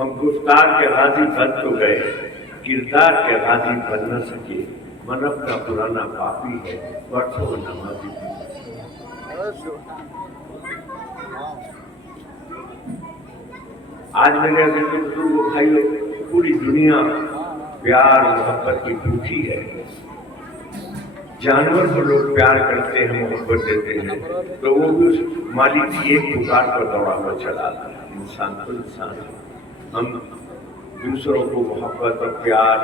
ہم گفتار کے غازی بن تو گئے، کردار کے غازی بن نہ سکے، من اپنا پرانا پاپی ہے، برسوں نمازی بھی۔ آج میں نے بزرگوں بھائیوں، پوری دنیا پیار محبت کی بھوکی ہے۔ جانور کو لوگ پیار کرتے ہیں، محبت دیتے ہیں، تو وہ بھی اس مالک کی ایک پکار پر دوڑا ہوا چلا آتا ہے۔ انسان تو انسان ہے، ہم دوسروں کو محبت اور پیار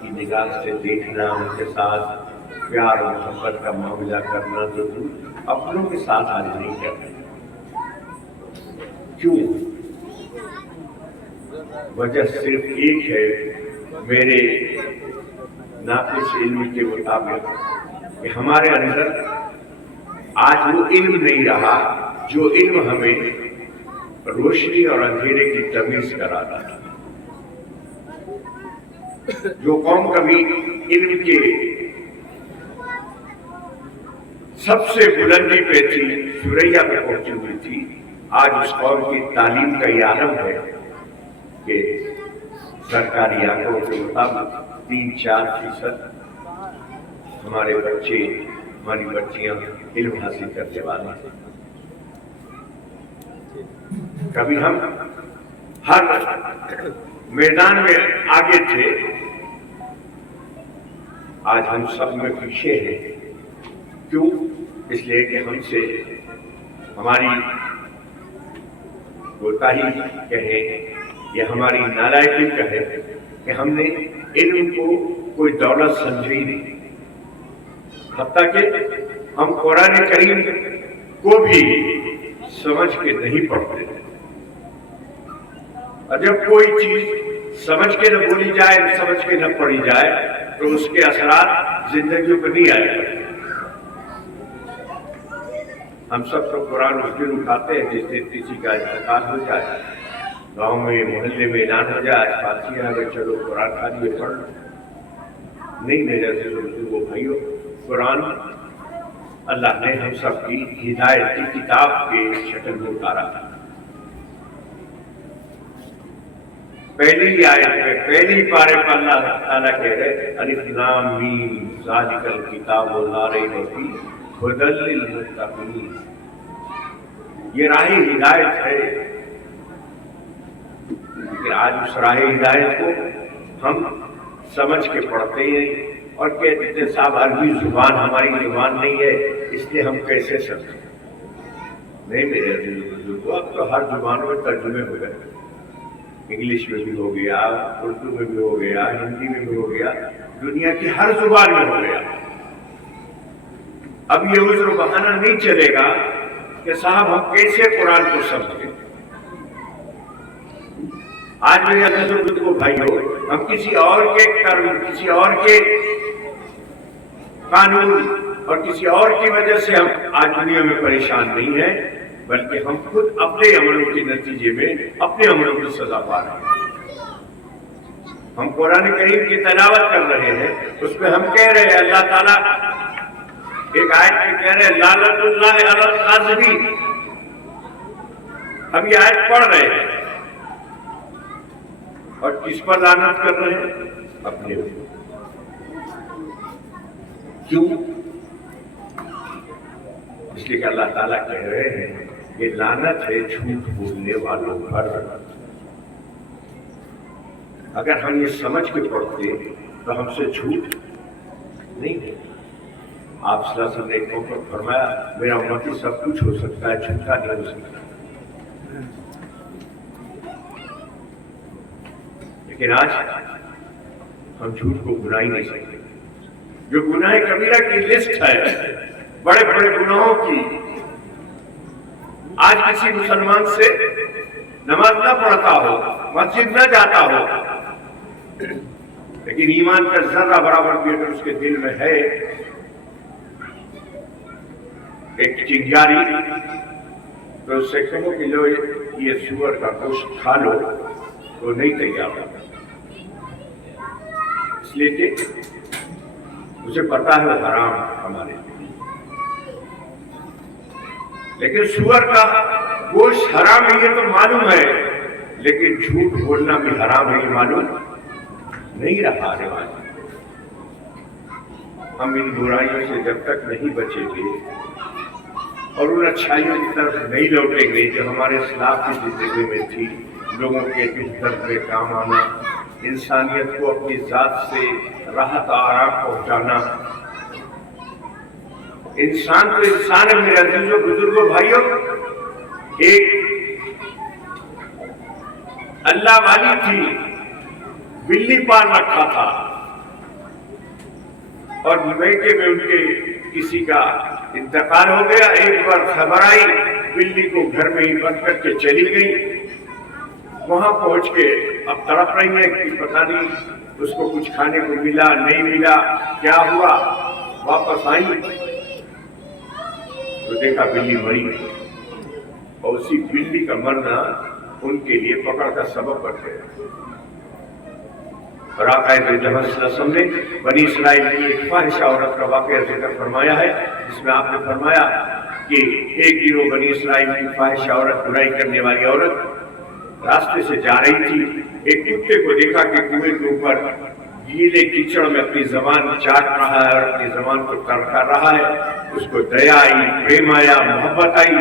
کی نگاہ سے دیکھنا، ان کے ساتھ پیار اور محبت کا معاملہ کرنا ضرور اپنوں کے ساتھ آج نہیں کرتے۔ کیوں؟ وجہ صرف ایک ہے، میرے ناقص علم کے مطابق، کہ ہمارے اندر آج وہ علم نہیں رہا جو علم ہمیں روشنی اور اندھیرے کی تمیز کراتا تھا۔ جو قوم کبھی علم کے سب سے بلندی پہ تھی، ثریا پہ پہنچی ہوئی تھی، آج اس قوم کی تعلیم کا یہ عالم ہے کہ سرکاری آنکڑوں کے مطابق 3-4% ہمارے بچے، ہماری بچیاں علم حاصل کرنے والے ہیں۔ کبھی ہم ہر میدان میں آگے تھے، آج ہم سب میں پیچھے ہیں۔ کیوں؟ اس لیے کہ ہم سے ہماری کوتاہی کہیں یا ہماری نالائکی کہیں کہ ہم نے علم کو کوئی دولت سمجھی نہیں، حتیٰ کہ ہم قرآن کریم کو بھی سمجھ کے نہیں پڑھتے۔ اور جب کوئی چیز سمجھ کے نہ بولی جائے، سمجھ کے نہ پڑھی جائے، تو اس کے اثرات زندگیوں پر نہیں آئے گا۔ ہم سب تو قرآن اس دن اٹھاتے ہیں جس دن کسی کا انتقال ہو جائے، گاؤں میں محلے میں اعلان ہو جائے، فاتحہ ہے چلو قرآن خانی میں پڑھ لو۔ نہیں میرے بزرگوں بھائیوں، قرآن اللہ نے ہم سب کی ہدایت کی کتاب کے شکل میں اتارا تھا۔ پہلی آیت میں، پہلی پارے پر اللہ تعالیٰ کہہ رہے الف لام میم ذالک الکتاب لا ریب فیہ ھدی للمتقین۔ یہ راہ ہدایت ہے، کہ آج اس راہ ہدایت کو ہم سمجھ کے پڑھتے ہیں اور کہتے ہیں صاحب عربی زبان ہماری زبان نہیں ہے، اس لیے ہم کیسے سمجھیں؟ نہیں میرے بزرگوں، اب تو ہر زبان میں ترجمے ہو گئے، انگلش میں بھی ہو گیا، اردو میں بھی ہو گیا، ہندی میں بھی ہو گیا، دنیا کی ہر زبان میں ہو گیا۔ اب یہ عذر و بہانہ نہیں چلے گا کہ صاحب ہم کیسے قرآن کو سمجھیں۔ آج میرے بزرگوں بھائیوں، ہم کسی اور کے کرم، کسی اور کے قانون اور کسی اور کی وجہ سے ہم آج دنیا میں پریشان نہیں ہیں، بلکہ ہم خود اپنے عملوں کے نتیجے میں اپنے عملوں کی سزا پا رہے ہیں۔ ہم قرآن کریم کی تلاوت کر رہے ہیں، اس میں ہم کہہ رہے ہیں اللہ تعالیٰ ایک آیت میں کہہ رہے ہیں لعنت اللہ علی الکاذبین۔ ہم یہ آیت پڑھ رہے ہیں اور کس پر لعنت کر رہے ہیں؟ اپنے اوپر۔ کیوں؟ اس لیے کہ اللہ تعالیٰ کہہ رہے ہیں یہ لعنت ہے جھوٹ بولنے والوں پر۔ اگر ہم یہ سمجھ کے پڑھتے تو ہم سے جھوٹ نہیں ہے۔ آپ صلی اللہ علیہ وسلم نے ایک موقع فرمایا میرا امتی سب کچھ ہو سکتا ہے، جھوٹا نہیں ہو سکتا۔ لیکن آج ہم جھوٹ کو گناہ ہی نہیں سکتے۔ جو گناہ کبیرہ کی لسٹ ہے، بڑے بڑے گناہوں کی، آج کسی مسلمان سے نماز نہ پڑھتا ہو، مسجد نہ جاتا ہو، لیکن ایمان کا ذرہ برابر بھی اگر اس کے دل میں ہے، ایک چنگاری، تو اس سے کہو کہ لو یہ سور کا گوشت کھا لو، تو نہیں تیار ہوگا، اس لیے کہ مجھے پتا ہے وہ حرام ہمارے لیے۔ لیکن سور کا گوشت حرام ہے یہ تو معلوم ہے، لیکن جھوٹ بولنا بھی حرام ہے، یہ معلوم نہیں رہا رواج۔ ہم ان برائیوں سے جب تک نہیں بچیں گے اور ان اچھائیوں کی طرف نہیں لوٹیں گے جو ہمارے اسلاف کی زندگی میں تھی، لوگوں کے دکھ درد میں کام آنا، انسانیت کو اپنی ذات سے راحت آرام پہنچانا۔ انسان تو انسان ہے میرے عزیزوں بزرگوں بھائیوں۔ ایک اللہ والی تھی، بلی پال رکھا تھا، اور میکے میں ان کے کسی کا انتقال ہو گیا۔ ایک بار خبر آئی، بلی کو گھر میں ہی بند کر کے چلی گئی۔ وہاں پہنچ کے اب تڑپ رہی ہے کہ پتہ نہیں اس کو کچھ کھانے کو ملا نہیں ملا، کیا ہوا۔ واپس آئی تو دیکھا بلی مری، اور اسی بلی کا مرنا ان کے لیے پکڑ کا سبب بن گیا۔ اور آقا مصطفیٰ صلی اللہ علیہ وسلم نے بنی اسرائیل کی ایک فاحشہ عورت کا واقعہ ذکر فرمایا ہے، جس میں آپ نے فرمایا کہ ایک گروہ بنی اسرائیل کی فاحشہ عورت، برائی کرنے والی عورت راستے سے جا رہی تھی۔ ایک کتے کو دیکھا کہ کنویں کے اوپر گیلے کیچڑ میں اپنی زبان چاٹ رہا ہے اور اپنی زبان کو تر کر رہا ہے۔ اس کو دیا آئی، پریم آیا، محبت آئی۔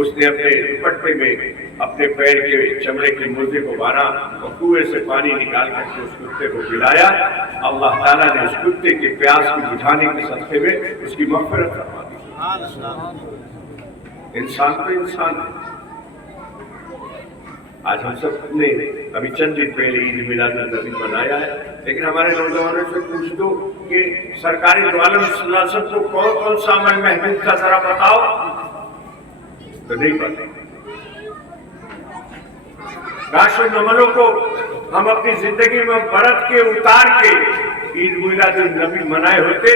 اس نے اپنے دوپٹے میں اپنے پیر کے چمڑے کے موزے کو باندھا اور کنویں سے پانی نکال کر کے اس کتے کو پلایا۔ اللہ تعالیٰ نے اس کتے کے پیاس کو بجھانے کے صدقے میں اس کی مغفرت فرما دی۔ انسان تو انسان ہے۔ آج ہم سب نے ابھی چند دن پہلے عید میلاد النبی منایا ہے، لیکن ہمارے نوجوانوں سے پوچھ دو کہ سرکاری دو عالم صلی اللہ علیہ وسلم کو کون کون سا عمل محمود کا ذرا بتاؤ، تو نہیں پتا۔ کاش ان عملوں کو ہم اپنی زندگی میں برت کے اتار کے عید میلاد النبی منائے ہوتے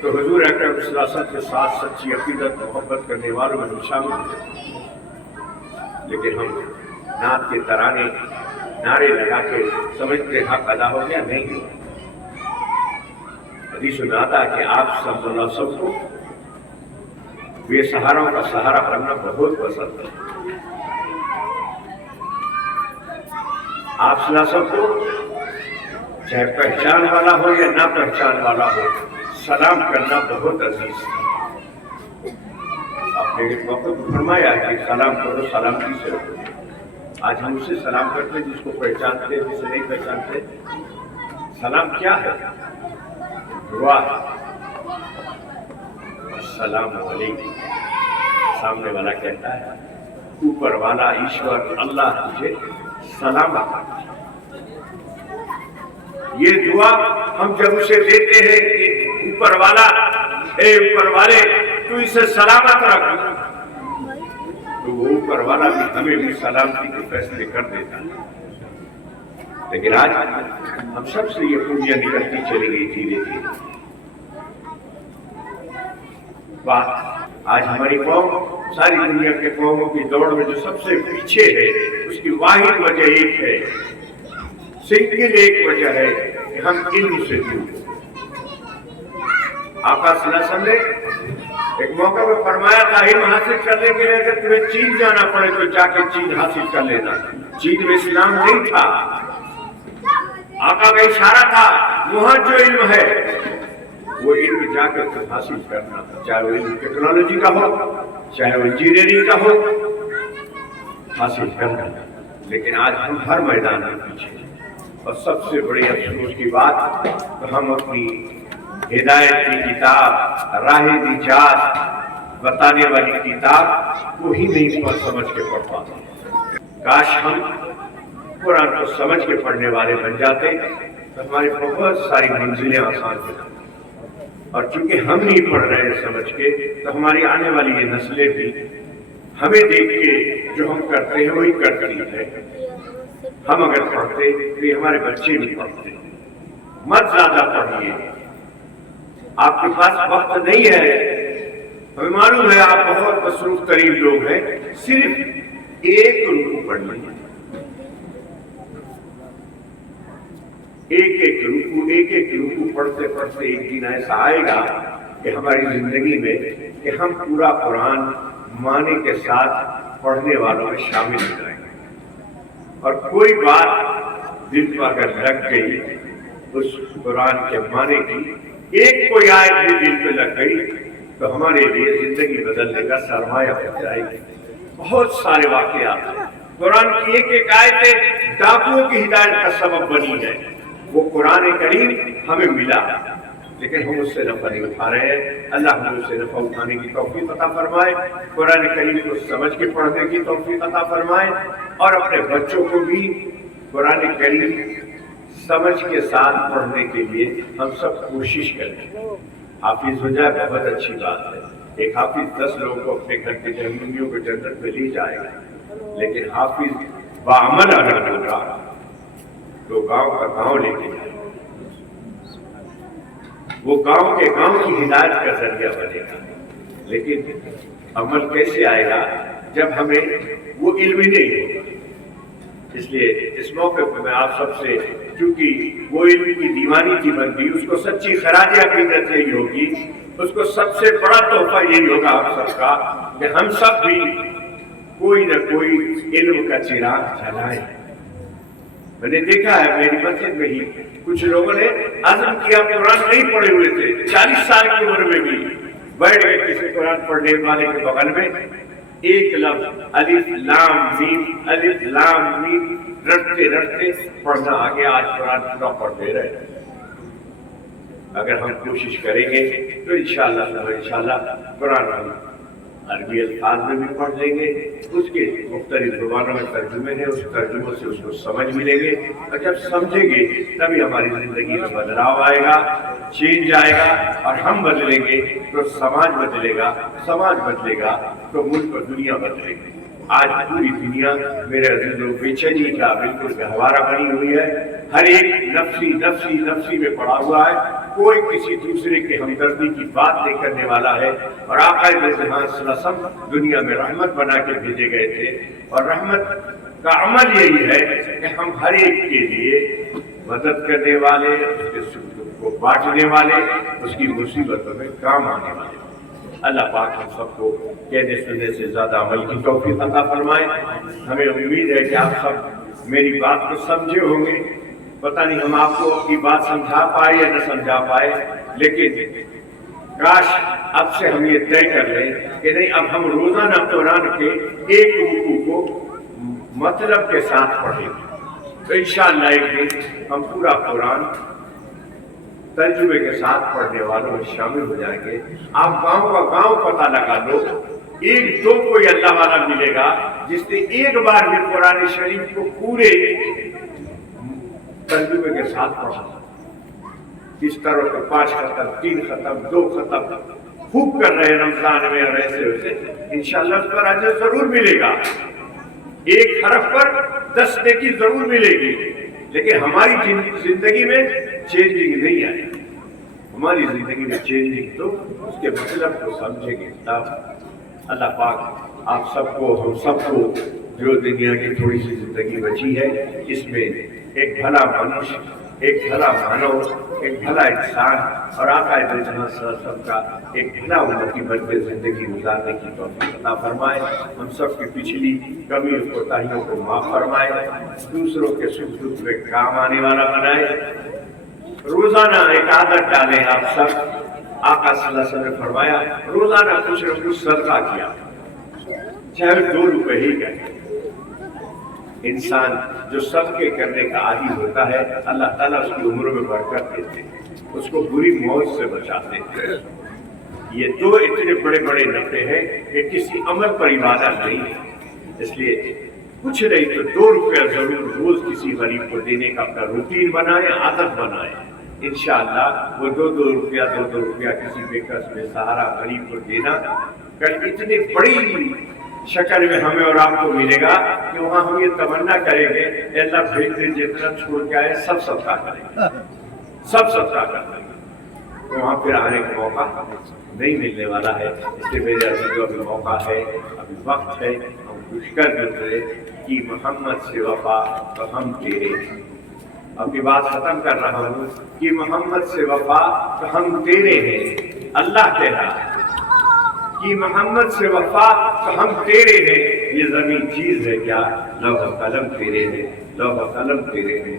تو حضور اکرم صلی اللہ علیہ وسلم کے ساتھ سچی عقیدت محبت کرنے والوں میں شامل ہوتے۔ لیکن ہم نعت کے ترانے نعرے لگا کے سمجھتے حق ادا ہو گیا، نہیں ہوا۔ حدیث میں آتا ہے کہ آپ صلی اللہ علیہ وسلم کو بے سہاروں کا سہارا بننا بہت پسند ہے۔ آپ صلی اللہ علیہ وسلم کو چاہے پہچان والا ہو یا نہ پہچان والا ہو، سلام کرنا بہت عزیز ہے۔ آپ نے ایک موقع پر فرمایا کہ سلام کرو، سلامتی سے رکھو۔ آج ہم اسے سلام کرتے جس کو پہچانتے جسے نہیں پہچانتے۔ سلام کیا ہے؟ دعا ہے۔ السلام علیکم، سامنے والا کہتا ہے اوپر والا ایشور اللہ تجھے سلامت رکھے۔ یہ دعا ہم جب اسے دیتے ہیں کہ اوپر والا، اے اوپر والے تو اسے سلامت رکھ، تو وہ اوپر والا بھی ہمیں بھی سلامتی کے فیصلے کر دیتا ہے۔ لیکن آج ہم سب سے یہ خوبیاں نکلتی چلی گئی دھیرے دھیرے۔ آج ہماری قوم ساری دنیا کے قوموں کی دوڑ میں جو سب سے پیچھے ہے، اس کی واحد وجہ ایک ہے، سنگل ایک وجہ ہے کہ ہم علم سے دور ہیں۔ آقا صلی اللہ علیہ وسلم نے ایک موقع میں فرمایا تھا علم حاصل کرنے کے لیے اگر تمہیں چین جانا پڑے تو جا کے چین حاصل کر لینا۔ چین میں اسلام نہیں تھا۔ آقا کا اشارہ تھا وہاں جو علم ہے وہ علم جا کر کے حاصل کرنا، چاہے وہ علم ٹیکنالوجی کا ہو، چاہے وہ انجینئرنگ کا ہو، حاصل کرنا۔ لیکن آج ہم ہر میدان میں پیچھے ہیں، اور سب سے بڑی افسوس کی بات تو ہم اپنی ہدایت کی کتاب، راہ نجات بتانے والی کتاب وہی نہیں سمجھ کے پڑھ پاتے۔ کاش ہم قرآن کو سمجھ کے پڑھنے والے بن جاتے تو ہماری بہت ساری منزلیں آسان ہو جاتی۔ اور چونکہ ہم نہیں پڑھ رہے ہیں سمجھ کے، تو ہماری آنے والی یہ نسلیں بھی ہمیں دیکھ کے جو ہم کرتے ہیں وہی کرتی ہے۔ ہم اگر پڑھتے تو یہ ہمارے بچے بھی پڑھتے۔ مت زیادہ پڑھیے، آپ کے پاس وقت نہیں ہے، ہمیں معلوم ہے آپ بہت مصروف ترین لوگ ہیں، صرف ایک رکوع پڑھ لیجیے، ایک رکوع پڑھتے پڑھتے ایک دن ایسا آئے گا کہ ہماری زندگی میں کہ ہم پورا قرآن معنی کے ساتھ پڑھنے والوں میں شامل ہو جائیں گے۔ اور کوئی بات دل پر اگر لگ گئی اس قرآن کے معنی کی، ایک کوئی آیت بھی دل پہ لگ گئی تو ہمارے لیے زندگی بدلنے کا سرمایہ بن جائے گی۔ بہت سارے واقعات ہیں، قرآن کی ایک ایک آیت ڈاکوؤں کی ہدایت کا سبب بنی ہے۔ وہ قرآن کریم ہمیں ملا لیکن ہم اس سے نفع نہیں اٹھا رہے ہیں۔ اللہ ہمیں اس سے نفع اٹھانے کی توفیق عطا فرمائے، قرآن کریم کو سمجھ کے پڑھنے کی توفیق عطا فرمائے، اور اپنے بچوں کو بھی قرآن کریم سمجھ کے ساتھ پڑھنے کے لیے ہم سب کوشش کریں۔ حافظ ہو جائے بہت اچھی بات ہے، ایک حافظ 10 لوگوں کو اپنے گھر کے جہنمیوں کو جنت میں لے جائے گا، لیکن حافظ بعمل اگر ہوگا تو گاؤں کا گاؤں لے کے جائے گا، وہ گاؤں کے گاؤں کی ہدایت کا ذریعہ بنے گا۔ لیکن عمل کیسے آئے گا جب ہمیں وہ علم ہی نہیں ہوگا؟ اس لیے اس موقع پہ میں آپ سب سے، چونکہ وہ علم کی دیوانی تھی بندی، اس کو سچی خراج عقیدت یہی ہوگی، اس کو سب سے بڑا تحفہ یہی ہوگا ہم سب کا کہ ہم سب بھی کوئی نہ کوئی علم کا چراغ جلائیں۔ میں نے دیکھا ہے میری مسجد میں ہی کچھ لوگوں نے عزم کیا، قرآن نہیں پڑھے ہوئے تھے، 40 سال کی عمر میں بھی بیٹھ گئے کسی قرآن پڑھنے والے کے بغل میں، ایک لفظ الف لام میم رٹتے رٹتے پڑھنا آگے، آج قرآن پورا پڑھ دے رہے۔ اگر ہم کوشش کریں گے تو انشاءاللہ قرآن ہم عربی الفاظ میں بھی پڑھ لیں گے، اس کے مختلف زبانوں میں ترجمے ہیں، اس ترجموں سے اس کو سمجھ ملیں گے، اور جب سمجھیں گے تبھی ہماری زندگی میں بدلاؤ آئے گا، چینج آئے گا، اور ہم بدلیں گے تو سماج بدلے گا، سماج بدلے گا تو ملک اور دنیا بدلے گی۔ آج پوری دنیا میرے عزیزوں بے چینی کا بالکل گہوارہ بنی ہوئی ہے، ہر ایک نفسی نفسی نفسی میں پڑا ہوا ہے، کوئی کسی دوسرے کے ہمدردی کی بات نہیں کرنے والا ہے۔ اور آقا جہاں صلی اللہ علیہ وسلم دنیا میں رحمت بنا کے بھیجے گئے تھے، اور رحمت کا عمل یہی ہے کہ ہم ہر ایک کے لیے مدد کرنے والے، اس کے سکھ کو بانٹنے والے، اس کی مصیبتوں میں کام آنے والے۔ اللہ پاک ہم سب کو کہنے سننے سے زیادہ عمل کی توفیق عطا فرمائے۔ ہمیں امید ہے کہ آپ سب میری بات کو سمجھے ہوں گے، پتہ نہیں ہم آپ کو اپنی بات سمجھا پائے یا نہ سمجھا پائے، لیکن کاش اب سے ہم یہ طے کر لیں کہ نہیں، اب ہم روزانہ قرآن کے ایک رکوع کو مطلب کے ساتھ پڑھیں گے، تو انشاءاللہ ایک دن ہم پورا قرآن ترجمے کے ساتھ پڑھنے والوں میں شامل ہو جائیں گے۔ آپ گاؤں کا گاؤں پتہ لگا لو، ایک دو کوئی اللہ والا ملے گا جس نے ایک بار بھی قرآن شریف کو پورے ترجمے کے ساتھ پڑھا، اس طرح کے 5 ختم 3 ختم 2 ختم خوب کر رہے ہیں رمضان میں، اور ایسے ویسے انشاءاللہ اس پر اجر ضرور ملے گا، ایک حرف پر 10 نیکی ضرور ملے گی، لیکن ہماری زندگی میں چینجنگ نہیں آئے گی۔ ہماری زندگی میں چینجنگ تو اس کے مطلب کو سمجھیں گے تب۔ اللہ پاک آپ سب کو، ہم سب کو، جو دنیا کی تھوڑی سی زندگی بچی ہے، اس میں ایک بھلا منش، ایک بھلا مانو، ایک بھلا انسان، اور آقا جہاں صلی اللہ علیہ وسلم کا ایک بھلا امتی بن کے زندگی گزارنے کی توفیق عطا فرمائے۔ ہم سب کی پچھلی کمی اور کوتاہیوں کو معاف فرمائے، دوسروں کے سکھ دکھ میں کام آنے والا بنائے۔ روزانہ ایک عادت ڈالیں آپ سب، آقا صلی اللہ علیہ وسلم نے فرمایا روزانہ کچھ نہ کچھ صدقہ کیا، چاہے 2 روپے ہی کا۔ انسان جو صدقے کرنے کا عادی ہوتا ہے، اللہ تعالیٰ اس کی عمر میں برکت دیتے ہیں، اس کو بری موت سے بچاتے ہیں۔ یہ 2 اتنے بڑے بڑے نفع ہیں کہ کسی عمل پر عبادت نہیں ہے، اس لیے کچھ نہیں تو 2 روپیہ ضرور روز کسی غریب کو دینے کا اپنا روٹین بنائیں، عادت بنائیں۔ انشاءاللہ وہ 2 روپیہ کسی بے کس بے سہارا غریب کو دینا کل اتنی بڑی شکل میں ہمیں اور آپ کو ملے گا کہ وہاں ہم یہ تمنا کریں گے کہ اللہ بھیج دے، جتنا چھوڑ کے آئے سب صدقہ کریں گے، سب صدقہ کریں گے، تو وہاں پھر آنے کا موقع نہیں ملنے والا ہے۔ اس لیے میرے عزیزوں ابھی موقع ہے، ابھی وقت ہے، ہم کچھ کر گزرے کہ محمد سے وفا تو ہم تیرے ہیں۔ اپنی بات ختم کر رہا ہوں کہ محمد سے وفا تو ہم تیرے ہیں۔ اللہ کہہ رہا ہے کہ محمد سے وفا تو ہم تیرے ہیں، یہ زمین چیز ہے کیا، لوح و قلم تیرے ہیں، لوح و قلم تیرے ہیں۔